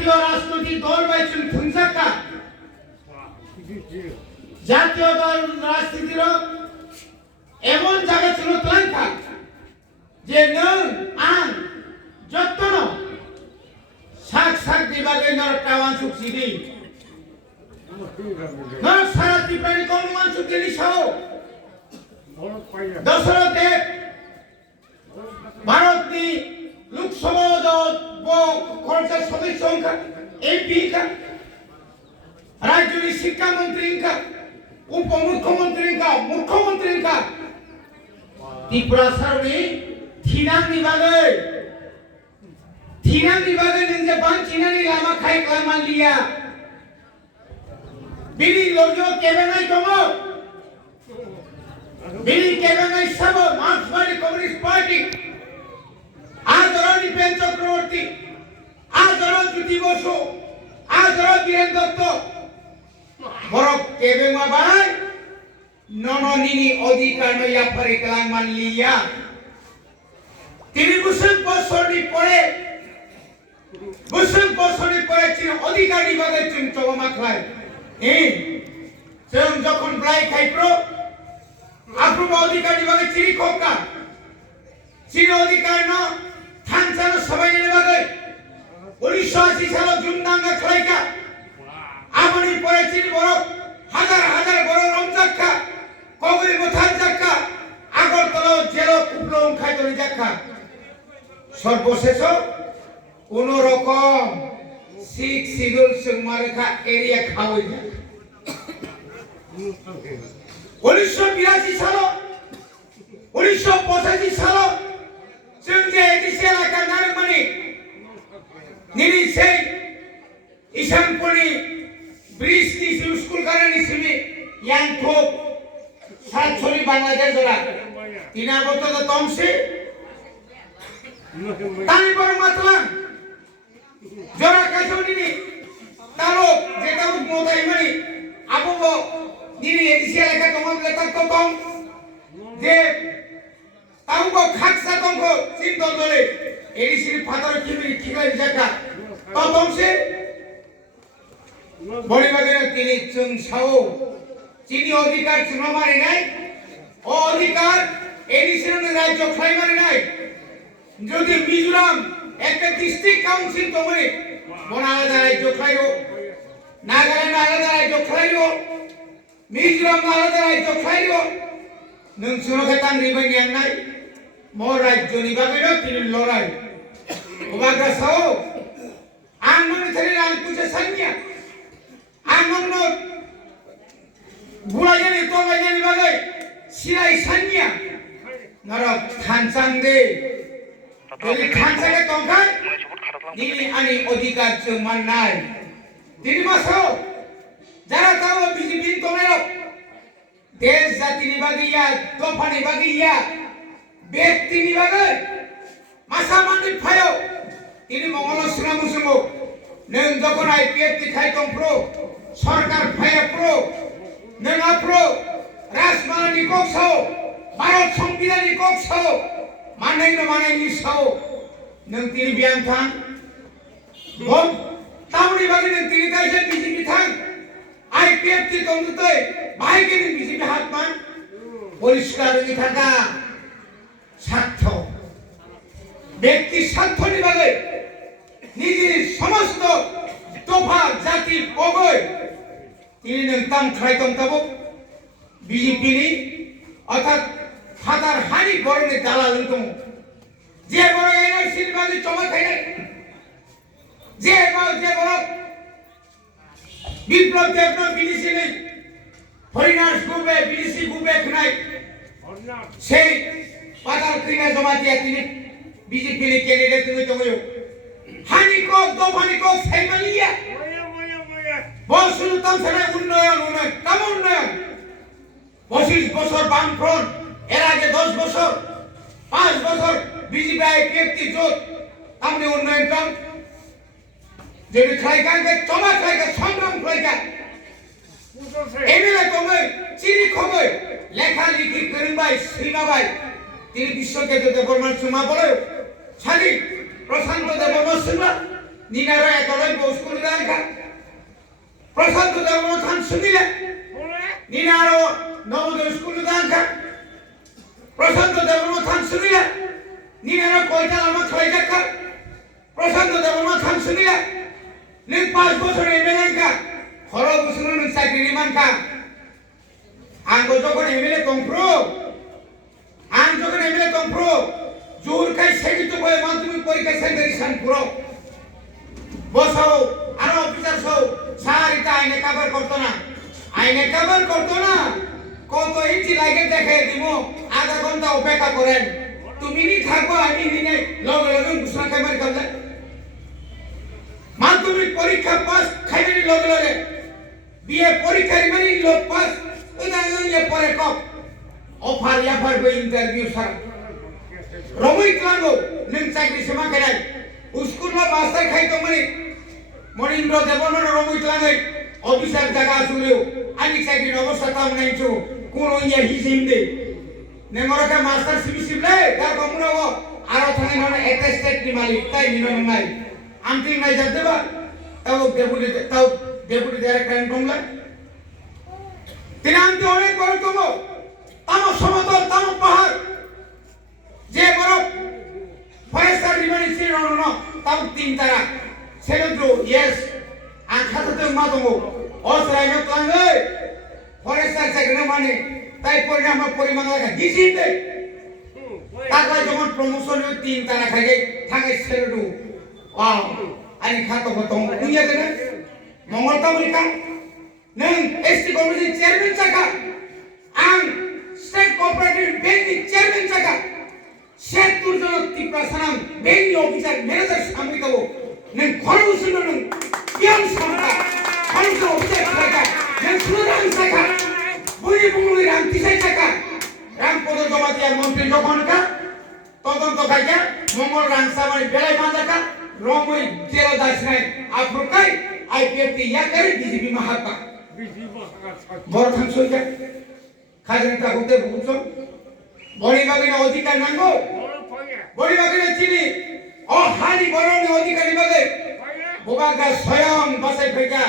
জাতীয় রাজনৈতিক দল বাইছেন খুনসাকা জাতীয় দল রাজনীতির এমন জায়গা ছিল তলাঙ্কা যে নং আং যত্ন সাক সাক দিবাগে নর টাওয়ান সুকসিদি নর সারা ত্রিপুরানি কর্মমান সুকিনি সহ দশরথ দেব ভারতনি লোকসভা খরচার সদস্য এমপি রাজ্যনি শিক্ষামন্ত্রী উপমুখ্যমন্ত্রী মুখ্যমন্ত্রী ত্রিপুরা সারনি থিনাং বিভাগে নিন্দে বাঞ্চিনানি লামা খাই ক্লামান লিয়া বিনি লজ্জ কেবেনাই দমো বিনি কেবেনাই সব মার্ক্সবাদী কমিউনিস্ট পার্টি আদরণী প্রেম চক্রবর্তী আদরণ জ্যোতি বসু আদরণ বীরেন দত্ত বড় কেবেমা বাই নননিনি অধিকার নইয়া ফারি ক্লামান লিয়া তিনি মুসলিম বছরটি পরে তিনি অধিকার বিভাগের চিন চমা খায় যখন প্রায় খাইপ্র আপ্রুব অধিকার বিভাগে চিনি খোকা চিনি অধিকার ন থানচানো সবাই বিভাগে 1980 সাল জুনদাঙ্গা খাইকা আমনি পরে চিনি বড় হাজার হাজার বড় রমজাক্কা কবরি মোথান জাক্কা আগরতলা জেল কুপলং খাইতনি জাক্কা সর্বশেষ কোন রকম শিখ শিডুল সুমারেখা এরিয়া খাওয়াই যায় 1982 সাল 1985 সাল जों जे एडिसि एलाका नारेंमानि निनि सेई इसानपुरनि ब्रिजनि स्कुल गारानि सिमि यांथोप सातछरि बांलादेश जरा तिनागत तो तमसे तानि बर मातला जरा काजोनिनि तारो जेटा मोदाइमानि आबो निनि एडिसि एलाका तमन लेता तो तम जे तांगो खाकसा तंगो चिंतो दले एडिसि फादर किबि खिगाइ जाका तो तमसे बड़िबागे तिनि जों साओ चिनि अधिकार चुना मारि नाय ओ अधिकार एडिसि राज्य खाइ मारि नाय যদি মিজোরাম একটা ডিস্ট্রিক্ট কাউন্সিল তমরে বনা আলাদা রাজ্য খাইও নাগাল্যান্ড আলাদা রাজ্য খাইও মিজোরাম আলাদা রাজ্য খাইও নং সুরকে তান রিবাইনি নাই মোর রাজ্য নিবাগের তিনি লড়াই ওবাগা সাও আনমনে থরে আন কুছে সানিয়া আনমন বুড়াইনি তোলাইনি বাগে সিরাই সানিয়া নরক থানসাংদে যদি খানসাকে তংখাই নিনি আনি অধিকার চমান নাই তিনি মাসো যারা তাও বিজেপি তোমেরো দেশ জাতি নিবাগিয়া দফা নিবাগিয়া ব্যক্তি নিবাগে মাসা মানি ফায়ো তিনি মঙ্গল সুনামুসুমো নং যখন আইপিএফ তি খাইতং প্রো সরকার ফায়া প্রো নং আপ্রো রাজমানি কোকসাও ভারত সংবিধানি কোকসাও मानायनि साव नों तिनि बियान थां बम तामुनि बागै नों तिनि गायजे बिजेपि थां आईपीएफ ति तंगतै बाहायगे नों बिजेपि हातमान परिष्कार नि थाका स्वार्थ व्यक्ति स्वार्थनि बागै निजि समस्त दफा जाति बगै तिनि नों ताम खायतं ताबो बिजेपि नि अर्थात फादार हानि बरने दालाल दं जे बर एनआरसी बागै चमा खायनाय जे बर বিপ্লব দেবনাথ বিডিসি নেই হরিনাথ গুবে বিডিসি গুবে খনাই সেই পাতাল কিনা জমা দিয়া তিনি বিজেপি রে ক্যান্ডিডেট তুমি তময়ো হানি কক দফানি কক সাইমালিয়া বসুল তাম সেনা উন্নয়ন কাম উন্নয়ন 25 বছর বামফ্রন্ট এর আগে 10 বছর 5 বছর বিজেপি আইপিএফ জোট আমনে উন্নয়ন কাম যদি খাইকাকে চমা খাইকা সংগ্রাম খাইকা এমএলএ তুমি চিনি খবর লেখা লিখি করিবাই শ্রীনাবাই তিনি বিশ্বকে দেববর্মন সুমা বলে ছাড়ি প্রশান্ত দেববর্মন সুমা নিনারো একলাই বস্কুল দাঙ্কা প্রশান্ত দেবন থান সুদিলে নিনারো নবোদয় স্কুল দাঙ্কা প্রশান্ত দেবন থান সুদিলে নিনারো কয়টা লামা খয়জাকা প্রশান্ত দেবন থান সুদিলে নों 5 বছর এমএলএ খরচ বছর নों চাকরি মানকা आंखौ जखन एमएलए दंफ्रो आं जखन एमएलए दंफ्रो जुरखाय सेक्रेटारि बय माध्यमिक परीक्षा सेन्टार सानपुरो बसाव आरो अफिसार सौ सारिता आइने कवर करतो ना কত ইঞ্চি লাগে দেখে দিব আধা ঘন্টা অপেক্ষা করেন তুমি নি থাকো আমি নিনে লগে লগে ঘোষণা কামার করলে মাধ্যমিক পরীক্ষা পাস খাইনি লগে লগে বিএ পরীক্ষার মানে লোক পাস ये परे कब ऑफर या पर कोई इंटरव्यू सर रोमित लांगो निम चाकरी सेमा कराय स्कूल में मास्टर खाई तो मणिन्द्र देवन रोमित लांगो ऑफिसर जगह सुलियो आनी चाकरी अवस्था ताम नहीं छु कोनो ये हिसिम दे ने मोर का मास्टर सिबिसिब ले तार कमुनो आरो थाने नने एटेस्टेड नि मालिक ताई निनो नाइ आमति नाइ जदेबा ताव डेपुटी डायरेक्टर दंला তিনান্তে অনেক বড় তমো তামো সমতল তামো পাহাড় যে বরফ ফরেস্টার রিমানিসি রণ তাম তিন তারা সেলদ্রো ইয়েস আখাতে মাদমো অসরাইনো ক্লাঙ্গে ফরেস্টার চাকরি মানে তাই পরিণাম পরিমাণ লাগা দিছিতে টাকা যখন প্রমোশন তিন তারা খাগে থাকে সেলদ্রো ওয়াও আনি খাতো খতম কুইয়া দেনা মঙ্গলতা বলিকা नों एसटी कमिसन चेयरमैन जागा आं स्टेट कोऑपरेटिव बैंक नि चेयरमैन जागा सेक्टर जन तिप्रासानाम बैंक नि ऑफिसर मैनेजर सामिकावो नों खरबुसन नों बियाम सामका खरबुसन ऑफिसर जागा नों सुरां जागा बुई बुंगुइ रां तिसाय जागा रां पद जमा दिया मंत्री जखनका तदন্ত खाइया मंगल रां सामाय बेलाय माजाका रमई जेल दासनाय आफ्रुकाय आईपीएफ ति याकारे बीजेपी महात्मा বড় থাংস হইয়া খাজনাটা হতে বুঝছো বড়ি বাগিনা অধিকার নাঙ্গো বড়ি বাগিনা চিনি ও হানি বড়নি অধিকারী বাগে বোবাগা স্বয়ং বাসাই ফেকা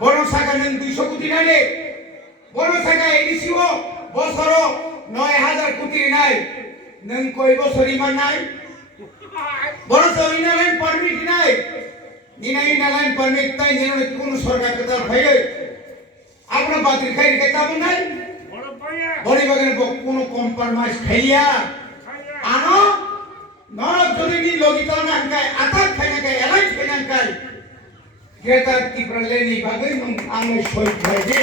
বড় শাখা নেন 200 কোটি নালে বড় শাখা এডিসিও বছর 9000 কোটি নাই নং কই বছর ইমান নাই বড় সবিনালেন পারমিট নাই নিনাই নালাইন পারমিট তাই নেন কোন সরকার কথা ভাইয়ে আপনা বাতিল খাই কে তাবো নাই বড়ি বাগানে কোনো কম্প্রোমাইজ খাইয়া আনো নরক যদি নি লগিত না কাই আতা খাইনা কাই এলাই খাইনা কাই গেতা কি প্রলেনি বাগে নং আমি সই খাই দে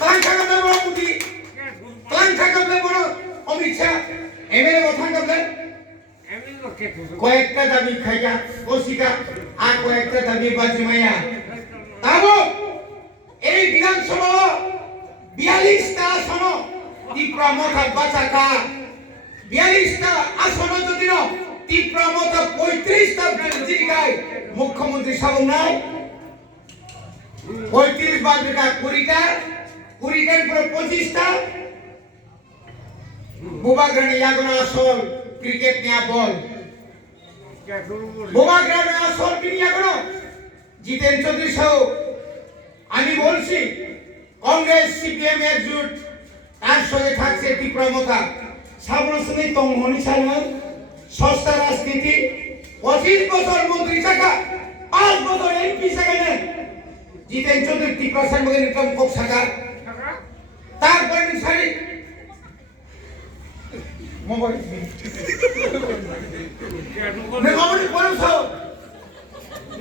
তাই খাগা বড় মুদি তাই খাগা বড় অমিত শাহ এমএলএ কথা কাবলে কয়েকটা দাবি খাইয়া ওসিকা আর কয়েকটা দাবি বাজিমাইয়া তাবো এই বিধানসভা 42টা আসন তীব্রমতা বাঁচাকা 42টা আসন যদি ন তীব্রমতা 35টা জিগায় মুখ্যমন্ত্রী সাবং নাই 35 বাজকা 20টা 20টার পর 25টা বুবাগ্রানি ইয়াগনা আসল ক্রিকেট নিয়া বল বুবাগ্রানি আসল বিনিয়াগনা জিতেন চৌধুরী সহ আমি বলছি কংগ্রেস সিপিএম একজোট তার সঙ্গে থাকছে তীব্রমতা সাবনের সঙ্গে তংমনি সালমান সস্তা রাজনীতি 25 বছর মন্ত্রী থাকা 5 বছর এমপি থাকা জিতেন চৌধুরী তীব্রসান মধ্যে নিকম কোক থাকা তারপরে সারি মোবাইল নে মোবাইল পড়ো সব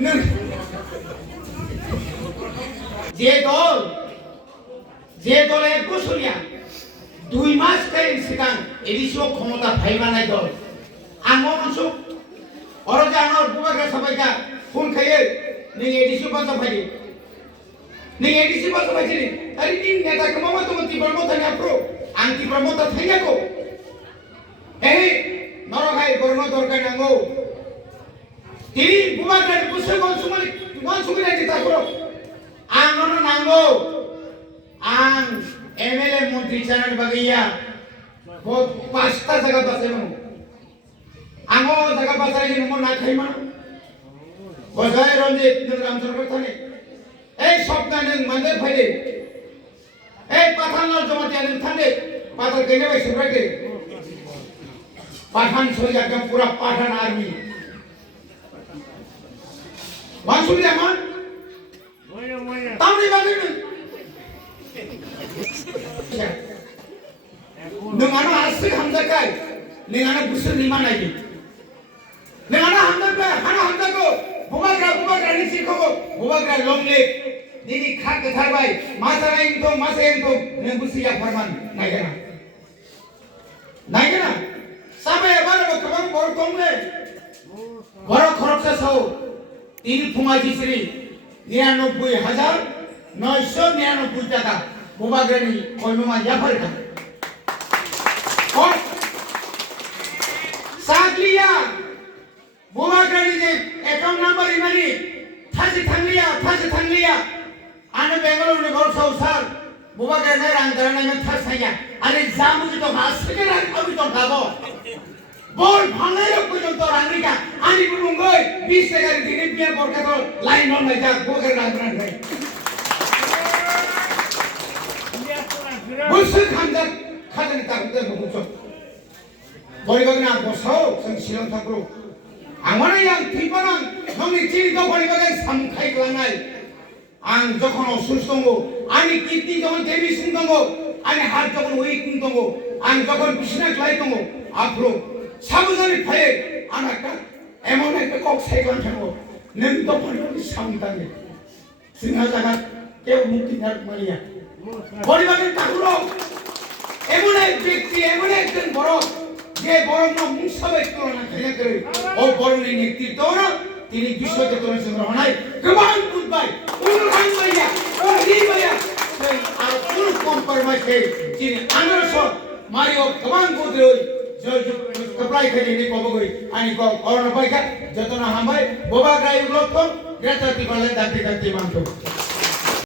নে যে দল এক বছরিয়া 2 মাস কাই সিগান এডিসিও ক্ষমতা ভাইবা নাই দল আঙ্গো মানসু অরজানোর বুবাগা সবাইকা ফোন খাইয়ে নি এডিসিও বাসা ভাই নি এডিসি বাসা ভাই নি আরে তিন নেতা কমামা তো তীব্রমতা নি আপরো আং তীব্রমতা থাইয়াকো এই নরগাই গরম দরকার নাঙ্গো তিনি বুবাগা বসে গনসুমালি দিতা করো আঙ্গনো নাঙ্গো আং এমএলএ মন্ত্রী চ্যানেল বাগিয়া বহুত 5টা জায়গা বাসে आंगो जागा बाजाराय नमो नाखायमा बजाय रंजित नों रामचंद्र थाने ए सप्ता नों मंदिर फायदे ए पाठानल जमातिया नों थांदे पाठान गैने बाय सब्रायदे पाठान सोजा एकदम पूरा पाठान आर्मी मानसुलिया मान तामनि बागै नों आनो आसि हामजाखाय नों आनो बुसुर निमा नायदि नों आनो हामजाखाय हाना हामजाखौ बुबाग्रा निसिखौ बुबाग्रा लंले दिनि खा गोथारबाय मा जानाय दं मा जायै दं नों बुसिया फरमान नायगोना साबे बार गोबां बर दंले बर खरबसा साव तीन फुमाजिश्री 99,999 টাকা বুবাগ্রানি কইমা ইয়াফারকা और सागलिया बुबाग्रानि जे एकाउंट नंबर इमानि थाजि थांलिया आनो बेंगलुरु नि गरसाव सार बुबाग्रानि रां दानाय में थासाया आरे जामुनि तो हासके रां अबि तो गाबो बोल भांनाय पर्यंत रांरिका आनि बुंगै 20 টাকা दिने बिया बरका तो लाइन न नायजा बुबाग्रा रां नाय बुसु खामजा खाजोन तागुदे बुसु बरिबागना बसौ जों सिलं थांब्रु आंमाने आं थिबानां नोंनि चिरिखौ बरिबागै सामखाय खालामनाय आं जखन असुस दंगो आंनि किडनि जखन डेमेज दंगो आंनि हार्ट जखन उइक दंगो आं जखन बिसिना क्लाय दंगो आफ्रो साबुजानि फाय आं একটা এমন একটা কক সাইকেল থাকবো नों তো बरिबागनि सामदागे जोंहा जागा केव मुक्ति नार मालिया बरिबागनि तागुरो এমন এক ব্যক্তি এমন একজন বড় যে বরং মুসাবে তুলনা খাইয়া করে ও বরণের নেতৃত্ব না তিনি বিশ্বকে তুলনা সংগ্রহ নাই গোবান বুধবাই উনুরাং মাইয়া ওহি মাইয়া সেই আর কোন কম্প্রোমাইজ কে যিনি আনারস মারিও গোবান বুধরে জয় কপড়াই খাইলে নি কবগই আনি ক করোনা পাইকা যতনা হামাই বোবা গাই লক্ষণ গ্রেটাতি বলে দাতি দাতি মানতো